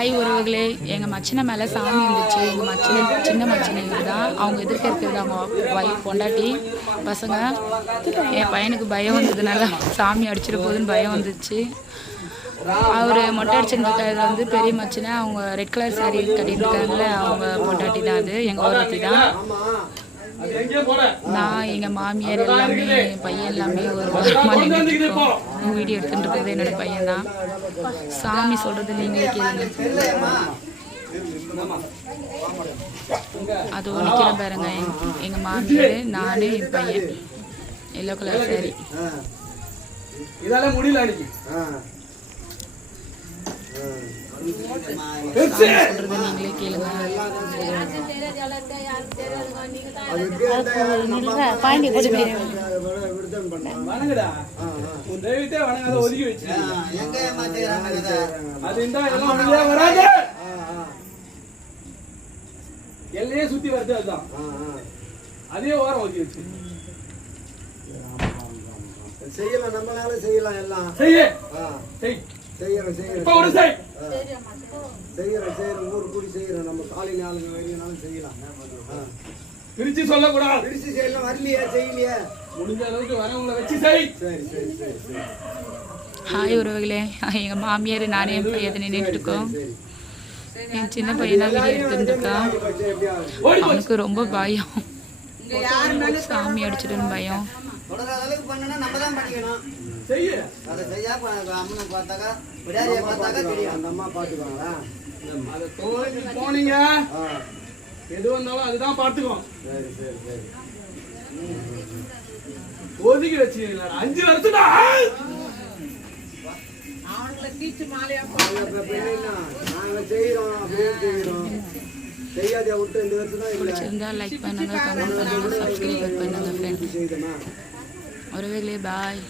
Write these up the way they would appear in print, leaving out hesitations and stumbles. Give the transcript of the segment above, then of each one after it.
Hi உறவுகளே, எங்கள் மச்சினை மேலே சாமி இருந்துச்சு. எங்கள் மச்சினை சின்ன மச்சினை இவர் தான். அவங்க எதிர்க்க இருக்கிறது அவங்க பொண்டாட்டி பசங்க. என் பையனுக்கு பயம் வந்ததுனால சாமி அடிச்சிட போகுதுன்னு பயம் வந்துச்சு. அவர் மொட்டை அடிச்சிருந்துருக்கிறது வந்து பெரிய மச்சினை. அவங்க ரெட் கலர் சாரீ கட்டிட்டு இருக்காங்களே, அவங்க பொண்டாட்டி தான். அது எங்கள் ஓரத்தி தான். நான் எங்கள் மாமியார் எல்லாமே என் பையன் எல்லாமே ஒரு வாரமாக நின்றுட்டுருக்கோம். வீடியோ எடுத்துகிட்டு இருக்கிறது என்னோட பையன் தான். சாமி சொல்கிறது நீங்களே கேளுங்க. அது நிற்கிற பாருங்க, எங்கள் மாமியார், நான், என் பையன். Yellow colour sorry. சொல்றது நீங்களே கேளுங்க. எல்லையே சுத்தி வருது, அதுதான் அதே ஓரம் ஒதுக்கி வச்சு செய்யலாம். நம்மளால செய்யலாம், எல்லாம் செய்யறோம். ஊர் கூடி செய்யறோம். நம்ம காலையில் ஆளுங்க வரையினாலும் செய்யலாம். பிரிச்சு சொல்லக்கூடாது. பிரிச்சு செய்யலாம். வரலையே, செய்யலையே, முடிஞ்ச அளவுக்கு வரவங்களை வச்சு செய். சரி சரி சரி சரி. ஹாய் உறவுகளே, எங்கள் மாமியார் நானே என் பையன் நின்றுட்டு இருக்கோம். என் சின்ன பையனா வீடியோ எடுத்துட்டு இருக்கான். அவனுக்கு ரொம்ப பயம், சாமி அடிச்சிட்டுன்னு பயம். போனீங்க எது வந்தாலும் அதுதான் பாத்துக்குவோம். ஒதுக்கி வச்சு 5 வருஷம் பிடிச்சிருந்தா லைக் பண்ணுங்க, கமெண்ட் பண்ணுங்க, சப்ஸ்கிரைப் பண்ணுங்க ஃப்ரெண்ட்ஸ். ஒருவேளை பாய்.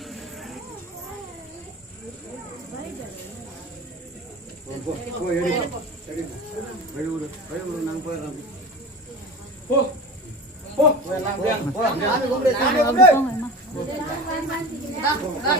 நாங்க போயிடுறோம்.